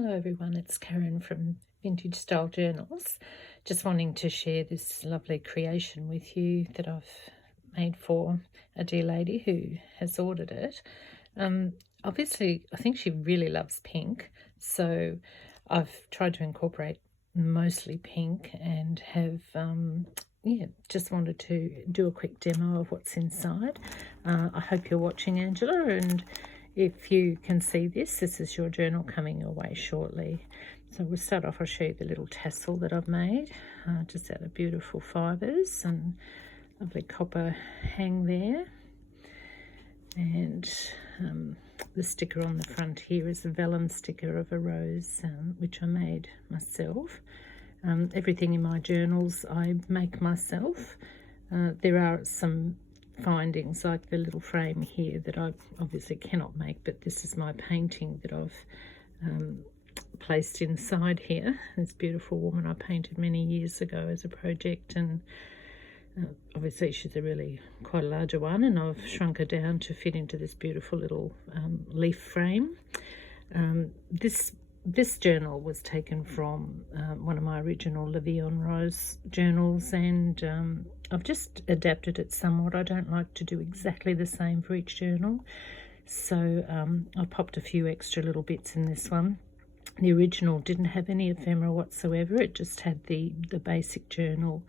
Hello everyone, it's Karen from Vintage Style Journals. Just wanting to share this lovely creation with you that I've made for a dear lady who has ordered it. Obviously, I think she really loves pink, so I've tried to incorporate mostly pink and have just wanted to do a quick demo of what's inside. I hope you're watching, Angela, and if you can see this is your journal coming your way shortly. So we'll start off, I'll show you the little tassel that I've made, just out of beautiful fibres and lovely copper hang there. And the sticker on the front here is a vellum sticker of a rose, which I made myself. Everything in my journals I make myself. There are some findings like the little frame here that I obviously cannot make, but this is my painting that I've placed inside here. This beautiful woman I painted many years ago as a project, and obviously she's quite a larger one, and I've shrunk her down to fit into this beautiful little leaf frame. This journal was taken from one of my original Levion Rose journals, and I've just adapted it somewhat. I don't like to do exactly the same for each journal, so I popped a few extra little bits in this one. The original didn't have any ephemera whatsoever. It just had the basic journal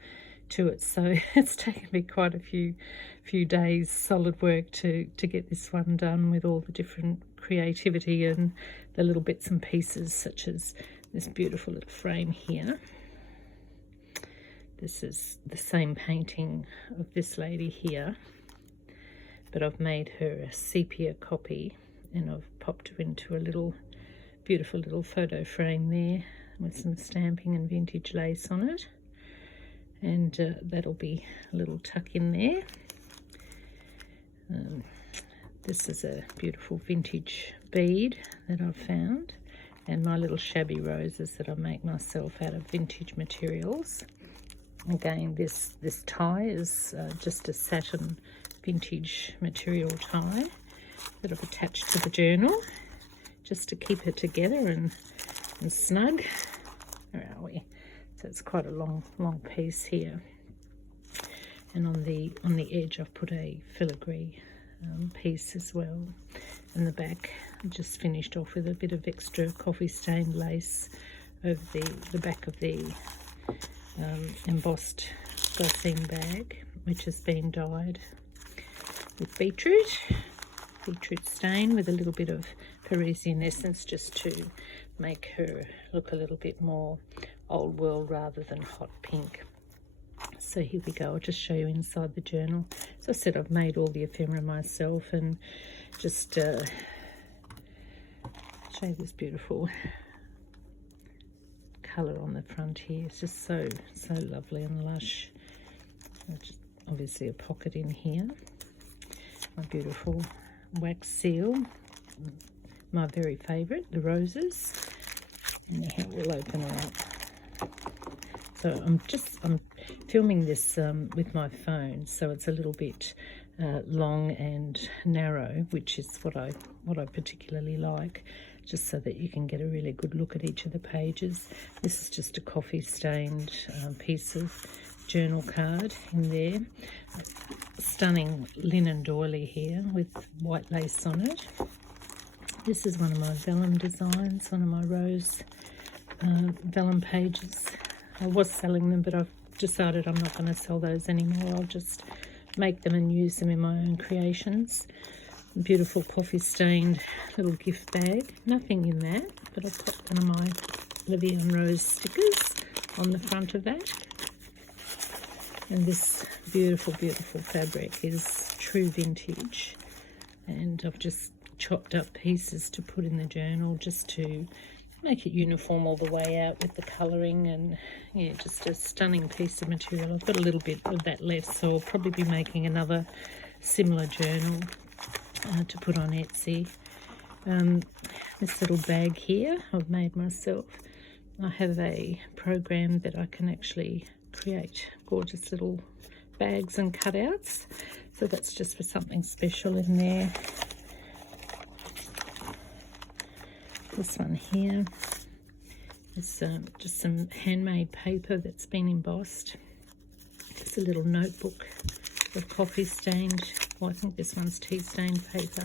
to it, so it's taken me quite a few days solid work to get this one done, with all the different creativity and the little bits and pieces, such as this beautiful little frame here. This is the same painting of this lady here, but I've made her a sepia copy, and I've popped her into a beautiful little photo frame there with some stamping and vintage lace on it. And that'll be a little tuck in there. This is a beautiful vintage bead that I've found, and my little shabby roses that I make myself out of vintage materials. Again, this tie is just a satin vintage material tie that I've attached to the journal just to keep it together and snug. Where are we? So it's quite a long piece here, and on the edge I've put a filigree piece as well. And the back I just finished off with a bit of extra coffee stained lace over the back of the embossed Glassine bag, which has been dyed with beetroot stain with a little bit of Parisian essence, just to make her look a little bit more old world rather than hot pink. So here we go, I'll just show you inside the journal. As I said, I've made all the ephemera myself, and just show you this beautiful colour on the front here. It's just so lovely and lush. Just obviously a pocket in here, my beautiful wax seal, my very favourite, the roses, and here we'll open it up. So I'm filming this with my phone, so it's a little bit long and narrow, which is what I particularly like, just so that you can get a really good look at each of the pages. This is just a coffee stained piece of journal card in there. Stunning linen doily here with white lace on it. This is one of my vellum designs, one of my rose vellum pages. I was selling them, but I've decided I'm not going to sell those anymore. I'll just make them and use them in my own creations. Beautiful coffee stained little gift bag. Nothing in that, but I've put one of my Levion Rose stickers on the front of that. And this beautiful fabric is true vintage, and I've just chopped up pieces to put in the journal just to make it uniform all the way out with the colouring. And yeah, just a stunning piece of material. I've got a little bit of that left, so I'll probably be making another similar journal to put on Etsy. This little bag here I've made myself. I have a program that I can actually create gorgeous little bags and cutouts, so that's just for something special in there. This one here It's just some handmade paper that's been embossed. It's a little notebook of coffee stained, well, I think this one's tea stained paper.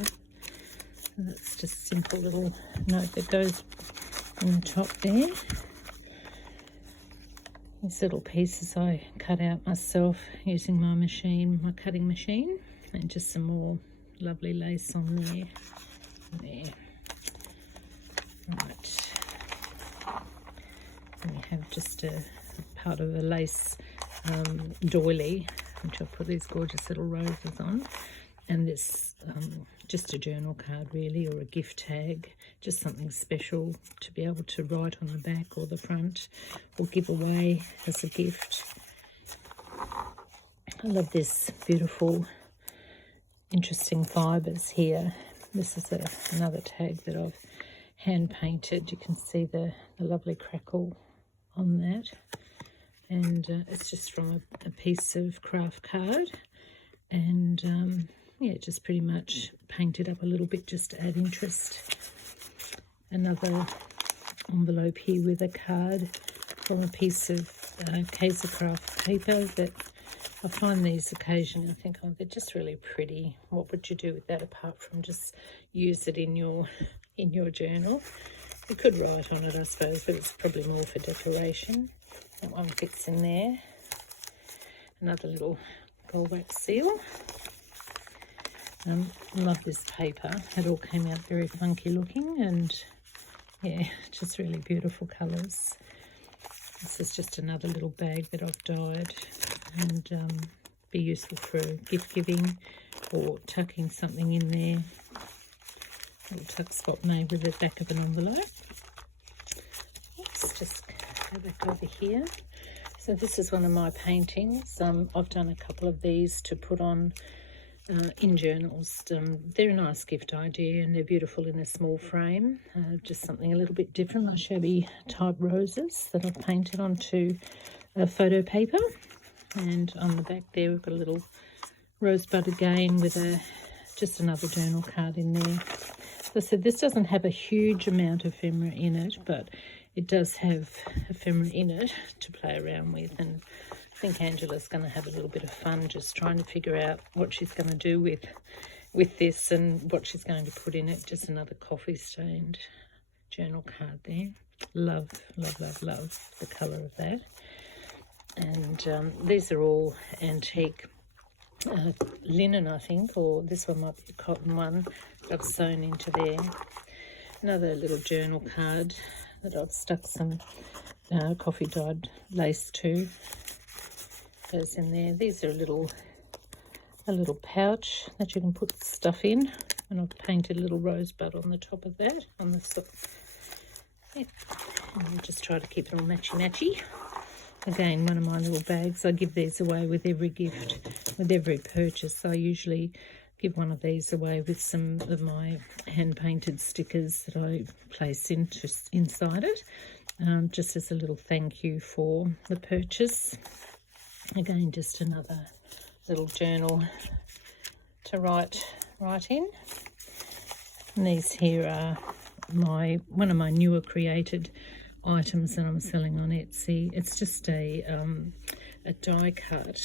And that's just a simple little note that goes in the top there. These little pieces I cut out myself using my machine, my cutting machine, and just some more lovely lace on there. There. Right. And we have just a part of a lace doily, which I'll put these gorgeous little roses on. And this, just a journal card really, or a gift tag, just something special to be able to write on the back or the front, or give away as a gift. I love this beautiful, interesting fibres here. This is another tag that I've hand painted. You can see the lovely crackle on that. And it's just from a piece of craft card. And yeah, just pretty much painted up a little bit just to add interest. Another envelope here with a card from a piece of Kaiser craft paper that I find these occasionally, I think, oh, they're just really pretty. What would you do with that apart from just use it in your journal? You could write on it, I suppose, but it's probably more for decoration. That one fits in there. Another little gold wax seal. Love this paper. It all came out very funky looking, and yeah, just really beautiful colours. This is just another little bag that I've dyed, and be useful for gift giving or tucking something in there. A little tuck spot made with the back of an envelope. Let's just go back over here. So this is one of my paintings. I've done a couple of these to put on in journals. They're a nice gift idea, and they're beautiful in a small frame. Just something a little bit different. My shabby type roses that I've painted onto a photo paper, and on the back there we've got a little rosebud again with just another journal card in there. So I said this doesn't have a huge amount of ephemera in it, but it does have ephemera in it to play around with, and I think Angela's going to have a little bit of fun just trying to figure out what she's going to do with this and what she's going to put in it. Just another coffee stained journal card there. Love, love, love, love the colour of that. And these are all antique linen, I think, or this one might be a cotton one that I've sewn into there. Another little journal card that I've stuck some coffee dyed lace to. Goes in there. These are a little pouch that you can put stuff in, and I've painted a little rosebud on the top of that, on the top. Yep. And I'll just try to keep it all matchy-matchy. Again, one of my little bags. I give these away with every gift, with every purchase. I usually give one of these away with some of my hand-painted stickers that I place inside it, just as a little thank you for the purchase. Again, just another little journal to write in. And these here are one of my newer created items that I'm selling on Etsy. It's just a die cut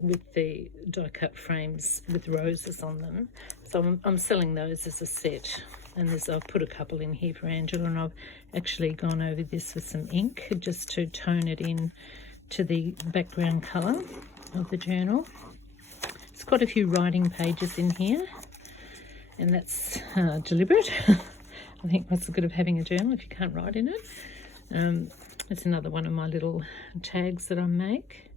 with the die cut frames with roses on them. So I'm selling those as a set. And I've put a couple in here for Angela, and I've actually gone over this with some ink just to tone it in to the background colour of the journal. It's got a few writing pages in here, and that's deliberate. I think what's the good of having a journal if you can't write in it? It's another one of my little tags that I make,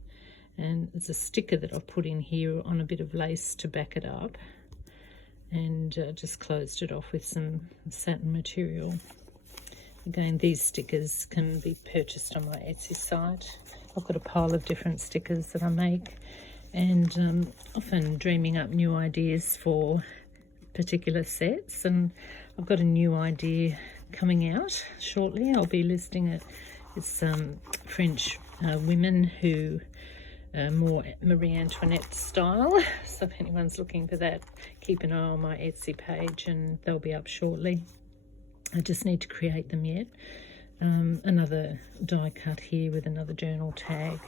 and there's a sticker that I've put in here on a bit of lace to back it up, and just closed it off with some satin material. Again, these stickers can be purchased on my Etsy site. I've got a pile of different stickers that I make, and often dreaming up new ideas for particular sets. And I've got a new idea coming out shortly. I'll be listing it. It's French women who are more Marie Antoinette style. So if anyone's looking for that, keep an eye on my Etsy page, and they'll be up shortly. I just need to create them yet. Another die cut here with another journal tag.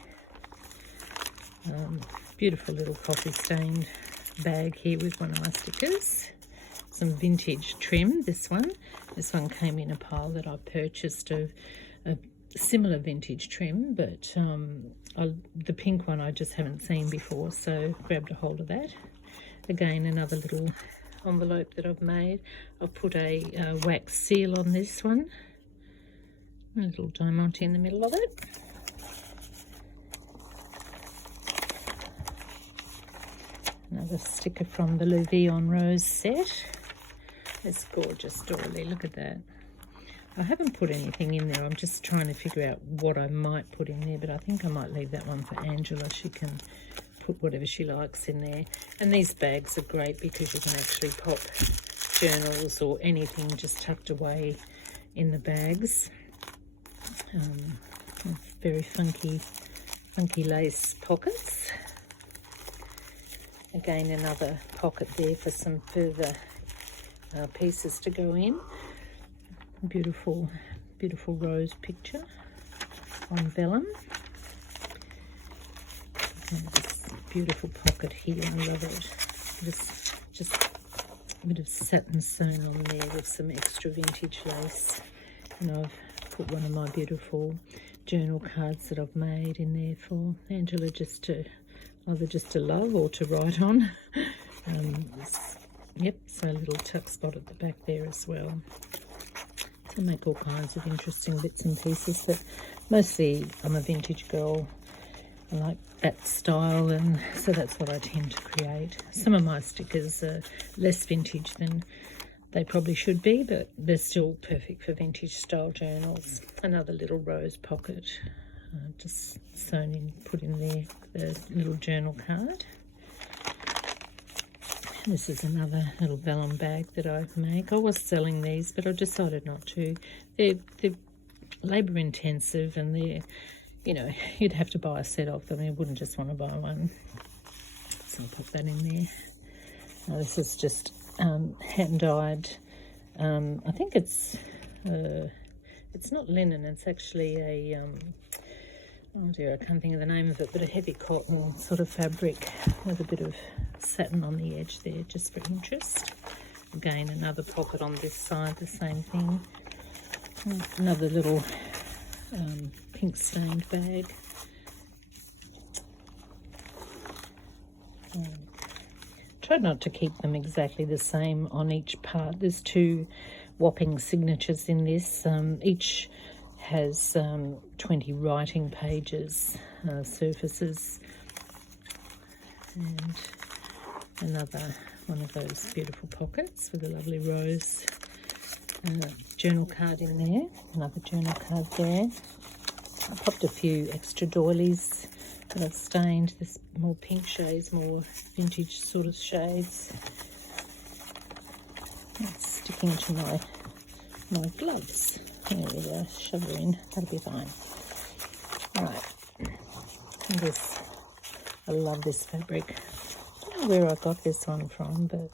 Beautiful little coffee stained bag here with one of my stickers. Some vintage trim, this one came in a pile that I purchased of a similar vintage trim, but the pink one I just haven't seen before, so grabbed a hold of that. Again, another little envelope that I've made. I've put a wax seal on this one, a little diamante in the middle of it. Another sticker from the Louis on Rose set. It's gorgeous doily, look at that. I haven't put anything in there. I'm just trying to figure out what I might put in there, but I think I might leave that one for Angela. She can put whatever she likes in there. And these bags are great because you can actually pop journals or anything just tucked away in the bags. Very funky lace pockets. Again, another pocket there for some further pieces to go in. Beautiful rose picture on vellum. And this beautiful pocket here, I love it. Just a bit of satin sewn on there with some extra vintage lace. And I've put one of my beautiful journal cards that I've made in there for Angela, just to either just to love or to write on. Yep, so a little tuck spot at the back there as well. So I make all kinds of interesting bits and pieces, but mostly I'm a vintage girl. I like that style, and so that's what I tend to create. Some of my stickers are less vintage than they probably should be, but they're still perfect for vintage style journals. Another little rose pocket, just sewn in, put in there, the little journal card. This is another little vellum bag that I make. I was selling these, but I decided not to. They're labour intensive, and they're, you know, you'd have to buy a set of them. You wouldn't just want to buy one. So I'll put that in there. Now this is just hand dyed. I think it's not linen. It's actually a oh dear, I can't think of the name of it, but a heavy cotton sort of fabric with a bit of satin on the edge there, just for interest. Again, another pocket on this side, the same thing. Another little pink stained bag. Tried not to keep them exactly the same on each part. There's two whopping signatures in this. Each has 20 writing pages, surfaces, and another one of those beautiful pockets with a lovely rose journal card in there. Another journal card there. I popped a few extra doilies that I've stained. There's more pink shades, more vintage sort of shades. It's sticking to my gloves. There we go, shove her in, that'll be fine. Right, and this, I love this fabric. I don't know where I got this one from, but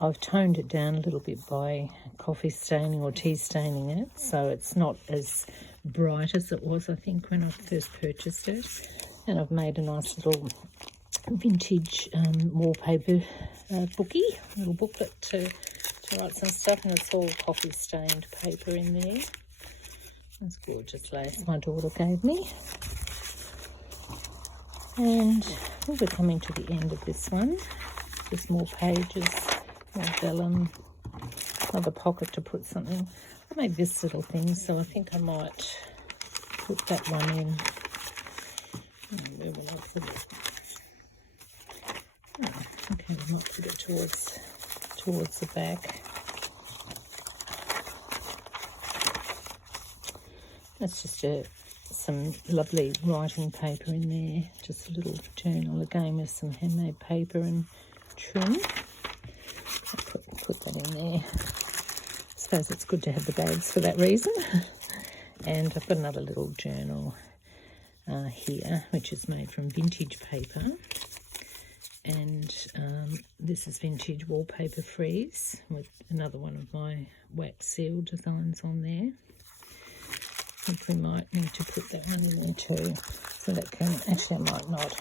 I've toned it down a little bit by coffee staining or tea staining it, so it's not as bright as it was, I think, when I first purchased it. And I've made a nice little vintage wallpaper bookie, a little booklet to write some stuff, and it's all coffee stained paper in there. That's gorgeous lace my daughter gave me. And we're coming to the end of this one. Just more pages, more vellum, another pocket to put something. I made this little thing, so I think I might put that one in. Where will I put it? Oh, okay, I might put it towards the back. That's just some lovely writing paper in there. Just a little journal again with some handmade paper and trim. I'll put that in there. I suppose it's good to have the bags for that reason. And I've got another little journal here, which is made from vintage paper. And this is vintage wallpaper freeze with another one of my wax seal designs on there. think we might need to put that one in there too. So that can, actually I might not,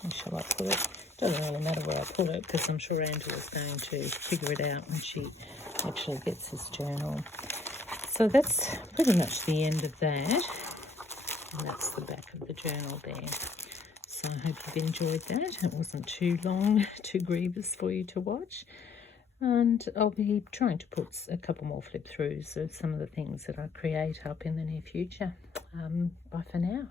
where shall I put it? Doesn't really matter where I put it because I'm sure Angela's going to figure it out when she actually gets this journal. So that's pretty much the end of that. And that's the back of the journal there. So I hope you've enjoyed that. It wasn't too long, too grievous for you to watch. And I'll be trying to put a couple more flip throughs of some of the things that I create up in the near future. Bye for now.